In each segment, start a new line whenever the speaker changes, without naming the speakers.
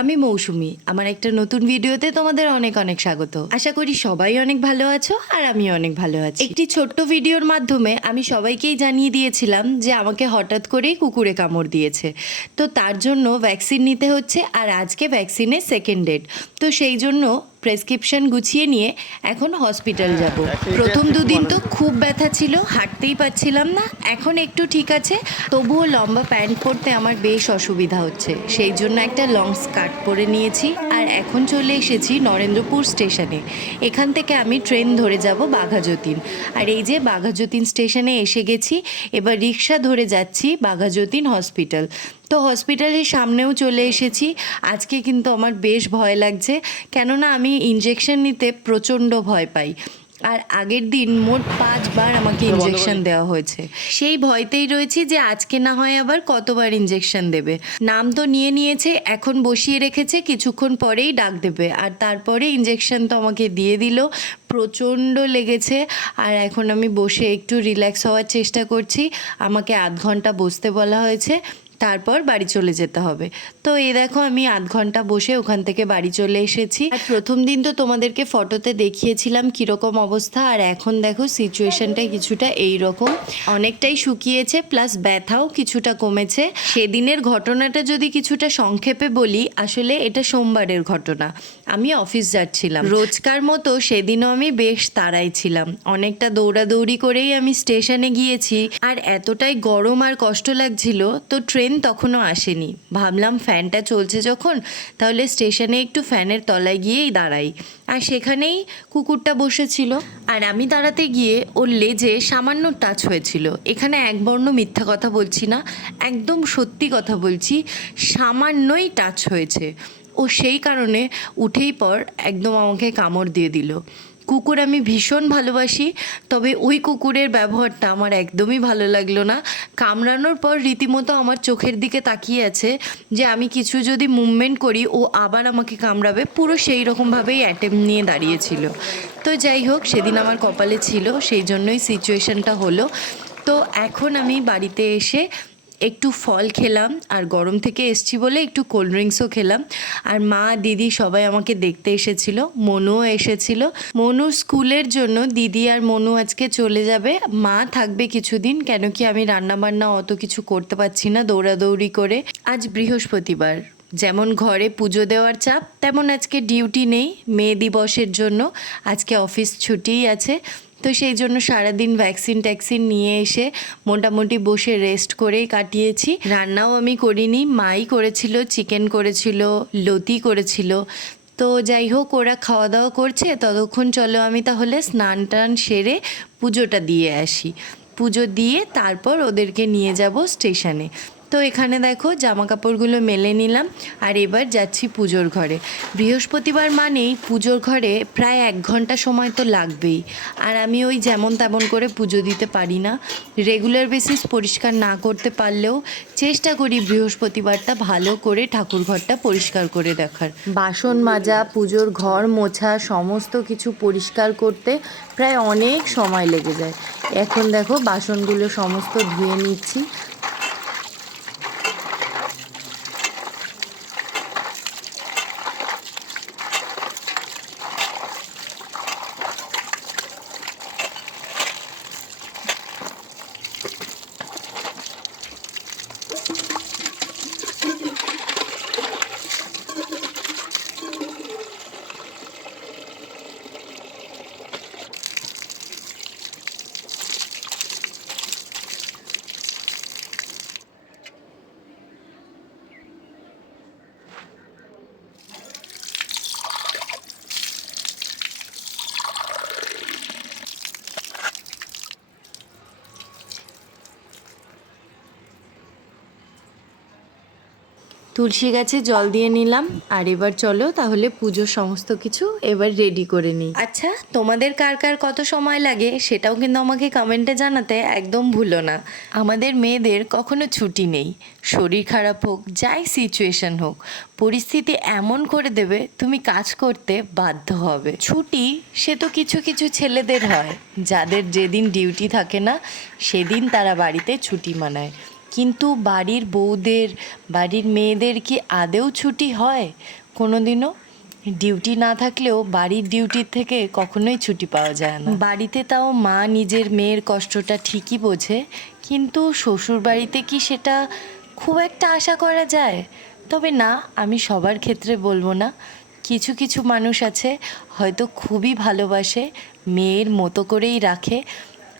আমি মৌসুমি। আমার একটা নতুন ভিডিওতে তোমাদের অনেক অনেক স্বাগত। আশা করি সবাই অনেক ভালো আছো আর আমি অনেক ভালো আছি। একটি ছোট্ট ভিডিওর মাধ্যমে আমি সবাইকেই জানিয়ে দিয়েছিলাম যে আমাকে হঠাৎ করেই কুকুরে কামড় দিয়েছে। তো তার জন্য ভ্যাকসিন নিতে হচ্ছে আর আজকে ভ্যাকসিনের সেকেন্ড ডেট তো সেই জন্য প্রেসক্রিপশন গুছিয়ে নিয়ে এখন হসপিটাল যাব। প্রথম দুদিন তো খুব ব্যথা ছিল হাঁটতেই পারছিলাম না। এখন একটু ঠিক আছে তবুও লম্বা প্যান্ট পরতে আমার বেশ অসুবিধা হচ্ছে। সেই জন্য একটা লং স্কার্ট পরে নিয়েছি। আর এখন চলে এসেছি নরেন্দ্রপুর স্টেশনে। এখান থেকে আমি ট্রেন ধরে যাব বাঘাযতীন। আর এই যে বাঘাযতীন স্টেশনে এসে গেছি এবার রিক্সা ধরে যাচ্ছি বাঘাযতীন হসপিটাল। তো হসপিটালের সামনেও চলে এসেছি। আজকে কিন্তু আমার বেশ ভয় লাগছে। কেননা আমি ইঞ্জেকশন নিতে প্রচণ্ড ভয় পাই। আর আগের দিন মোট পাঁচবার আমাকে ইঞ্জেকশন দেওয়া হয়েছে। সেই ভয়তেই রয়েছি যে আজকে না হয় আবার কতবার ইঞ্জেকশন দেবে। নাম তো নিয়ে নিয়েছে এখন বসিয়ে রেখেছে কিছুক্ষণ পরেই ডাক দেবে। আর তারপরে ইঞ্জেকশন তো আমাকে দিয়ে দিল। প্রচণ্ড লেগেছে। আর এখন আমি বসে একটু রিল্যাক্স হওয়ার চেষ্টা করছি। আমাকে আধ ঘণ্টা বসতে বলা হয়েছে। তারপর বাড়ি চলে যেতে হবে। তো এই দেখো আমি আধ ঘণ্টা বসে ওখান থেকে বাড়ি চলে এসেছি। আর প্রথম দিন তো তোমাদেরকে ফটোতে দেখিয়েছিলাম কীরকম অবস্থা। আর এখন দেখো সিচুয়েশনটা কিছুটা এই রকম অনেকটাই শুকিয়েছে, প্লাস ব্যথাও কিছুটা কমেছে। সেদিনের ঘটনাটা যদি কিছুটা সংক্ষেপে বলি, আসলে এটা সোমবারের ঘটনা। আমি অফিস যাচ্ছিলাম। রোজকার মতো সেদিনও আমি বেশ তাড়াই ছিলাম। অনেকটা দৌড়াদৌড়ি করেই আমি স্টেশনে গিয়েছি। আর এতটাই গরম আর কষ্ট লাগছিল, তো ট্রেন তখনও আসেনি। ভাবলাম ফ্যানটা চলছে যখন, তাহলে স্টেশনে একটু ফ্যানের তলায় গিয়েই দাঁড়াই। আর সেখানেই কুকুরটা বসেছিল। আর আমি দাঁড়াতে গিয়ে ওর লেজে সামান্য টাচ হয়েছিল। এখানে একবর্ণ মিথ্যা কথা বলছি না, একদম সত্যি কথা বলছি, সামান্যই টাচ হয়েছে। ও সেই কারণে উঠেই পর একদম আমাকে কামড় দিয়ে দিল। কুকুর আমি ভীষণ ভালোবাসি, তবে ওই কুকুরের ব্যবহারটা আমার একদমই ভালো লাগল না। কামড়ানোর পর রীতিমতো আমার চোখের দিকে তাকিয়ে আছে যে আমি কিছু যদি মুভমেন্ট করি, ও আবার আমাকে কামড়াবে, পুরো সেই রকমভাবেই অ্যাটেম্প নিয়ে দাঁড়িয়েছিল। তো যাই হোক, সেদিন আমার কপালে ছিল, সেই জন্যই সিচুয়েশনটা হলো। তো এখন আমি বাড়িতে এসে একটু ফল খেলাম আর গরম থেকে এসছি বলে একটু কোল্ড ড্রিঙ্কসও খেলাম। আর মা, দিদি সবাই আমাকে দেখতে এসেছিল, মনুও এসেছিল। মনু স্কুলের জন্য, দিদি আর মনু আজকে চলে যাবে। মা থাকবে কিছুদিন, কেন কি আমি রান্না বান্না অত কিছু করতে পারছি না দৌড়াদৌড়ি করে। আজ বৃহস্পতিবার, যেমন ঘরে পুজো দেওয়ার চাপ, তেমন আজকে ডিউটি নেই, মে দিবসের জন্য। আজকে অফিস ছুটিই আছে। তো সেই জন্য সারাদিন ভ্যাকসিন ট্যাক্সিন নিয়ে এসে মোটামুটি বসে রেস্ট করেই কাটিয়েছি। রান্নাও আমি করিনি, মাই করেছিল চিকেন করেছিল, লতি করেছিল। তো যাই হোক, ওরা খাওয়া দাওয়া করছে, ততক্ষণ চলো আমি তাহলে স্নান টান সেরে পুজোটা দিয়ে আসি। পুজো দিয়ে তারপর ওদেরকে নিয়ে যাব স্টেশনে। তো এখানে দেখো জামা কাপড়গুলো মেলে নিলাম আর এবার যাচ্ছি পুজোর ঘরে। বৃহস্পতিবার মানেই পুজোর ঘরে প্রায় এক ঘণ্টা সময় তো লাগবেই। আর আমি ওই যেমন তেমন করে পুজো দিতে পারি না। রেগুলার বেসিস পরিষ্কার না করতে পারলেও চেষ্টা করি বৃহস্পতিবারটা ভালো করে ঠাকুর ঘরটা পরিষ্কার করে দেখার। বাসন মাজা, পুজোর ঘর মোছা, সমস্ত কিছু পরিষ্কার করতে প্রায় অনেক সময় লেগে যায়। এখন দেখো বাসনগুলো সমস্ত ধুয়ে নিচ্ছি। তুলসী গাছে জল দিয়ে নিলাম, আর এবার চলো তাহলে পুজোর সমস্ত কিছু এবার রেডি করে নিই। আচ্ছা তোমাদের কার কার কত সময় লাগে সেটাও কিন্তু আমাকে কমেন্টে জানাতে একদম ভুলো না। আমাদের মেয়েদের কখনো ছুটি নেই। শরীর খারাপ হোক, যাই সিচুয়েশন হোক, পরিস্থিতি এমন করে দেবে, তুমি কাজ করতে বাধ্য হবে। ছুটি, সে তো কিছু কিছু ছেলেদের হয়, যাদের যেদিন ডিউটি থাকে না, সেদিন তারা বাড়িতে ছুটি মানায়। কিন্তু বাড়ির বউদের, বাড়ির মেয়েদের কি আদেও ছুটি হয় কোনো দিনও ডিউটি না থাকলেও বাড়ির ডিউটির থেকে কখনোই ছুটি পাওয়া যায় না। বাড়িতে তাও মা নিজের মেয়ের কষ্টটা ঠিকই বোঝে, কিন্তু শ্বশুর বাড়িতে কি সেটা খুব একটা আশা করা যায়? তবে না, আমি সবার ক্ষেত্রে বলব না। কিছু কিছু মানুষ আছে হয়তো খুবই ভালোবাসে, মেয়ের মতো করেই রাখে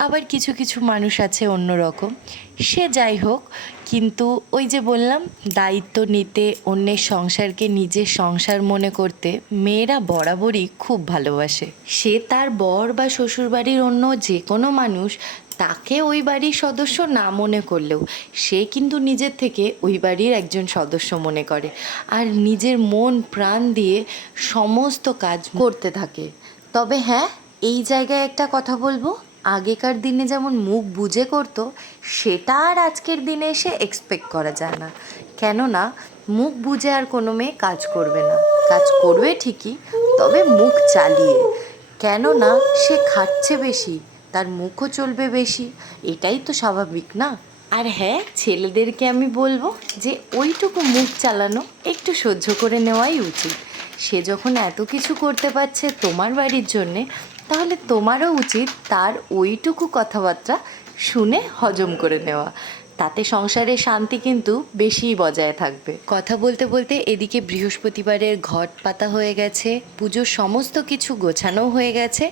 আবার কিছু কিছু মানুষ আছে অন্যরকম। সে যাই হোক, কিন্তু ওই যে বললাম, দায়িত্ব নিতে, অন্যের সংসারকে নিজের সংসার মনে করতে মেয়েরা বরাবরই খুব ভালোবাসে। সে তার বর বা শ্বশুরবাড়ির অন্য যে কোনো মানুষ, তাকে ওই বাড়ির সদস্য না মনে করলেও সে কিন্তু নিজের থেকে ওই বাড়ির একজন সদস্য মনে করে। আর নিজের মন, প্রাণ দিয়ে সমস্ত কাজ করতে থাকে। তবে হ্যাঁ এই জায়গায় একটা কথা বলব। আগেকার দিনে যেমন মুখ বুঝে করতো, সেটা আর আজকের দিনে এসে এক্সপেক্ট করা যায় না। কেননা, মুখ বুঝে আর কোনো মেয়ে কাজ করবে না। কাজ করবে ঠিকই, তবে মুখ চালিয়ে। কেননা, সে খাচ্ছে বেশি, তার মুখও চলবে বেশি, এটাই তো স্বাভাবিক, না? আর হ্যাঁ ছেলেদেরকে আমি বলব যে, ওইটুকু মুখ চালানো একটু সহ্য করে নেওয়াই উচিত। সে যখন এত কিছু করতে পারছে তোমার বাড়ির জন্যে তাহলে তোমারও উচিত তার ওইটুকু কথাবার্তা শুনে হজম করে নেওয়া। তাতে সংসারের শান্তি কিন্তু বেশিই বজায় থাকবে। কথা বলতে বলতে এদিকে বৃহস্পতিবারের ঘট পাতা হয়ে গেছে, পুজোর সমস্ত কিছু গোছানো হয়ে গেছে,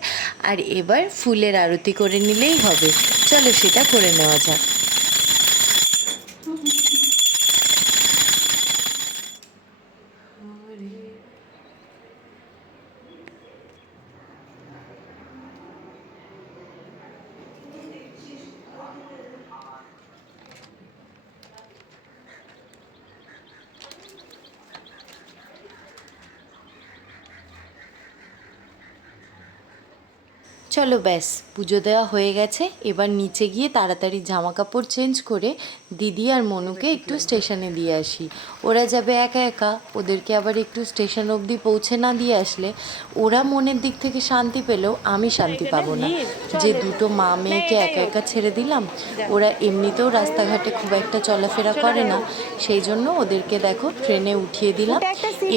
আর এবার ফুলের আরতি করে নিলেই হবে। চলো সেটা করে নেওয়া যাক। চলো ব্যাস পুজো দেওয়া হয়ে গেছে। এবার নিচে গিয়ে তাড়াতাড়ি জামা কাপড় চেঞ্জ করে দিদি আর মনুকে একটু স্টেশনে দিয়ে আসি। ওরা যাবে একা একা ওদেরকে আবার একটু স্টেশন অবধি পৌঁছে না দিয়ে আসলে ওরা মনের দিক থেকে শান্তি পেলেও আমি শান্তি পাবো না। যে দুটো মা মেয়েকে একা একা ছেড়ে দিলাম ওরা এমনিতেও রাস্তাঘাটে খুব একটা চলাফেরা করে না। সেই জন্য ওদেরকে দেখো ট্রেনে উঠিয়ে দিলাম।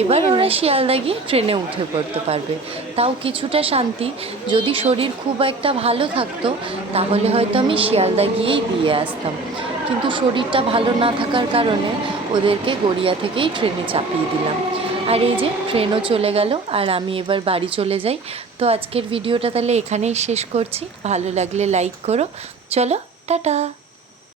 এবার ওরা শিয়ালদা গিয়ে ট্রেনে উঠে পড়তে পারবে। তাও কিছুটা শান্তি। যদি শরীর খুব একটা ভালো থাকতো, তাহলে হয়তো আমি শিয়ালদা গিয়েই দিয়ে আসতাম। কিন্তু শরীরটা ভালো না থাকার কারণে ওদেরকে গড়িয়া থেকেই ট্রেনে চাপিয়ে দিলাম। আর এই যে ট্রেনও চলে গেল, আর আমি এবার বাড়ি চলে যাই। তো আজকের ভিডিওটা তাহলে এখানেই শেষ করছি। ভালো লাগলে লাইক করো। চলো, টাটা!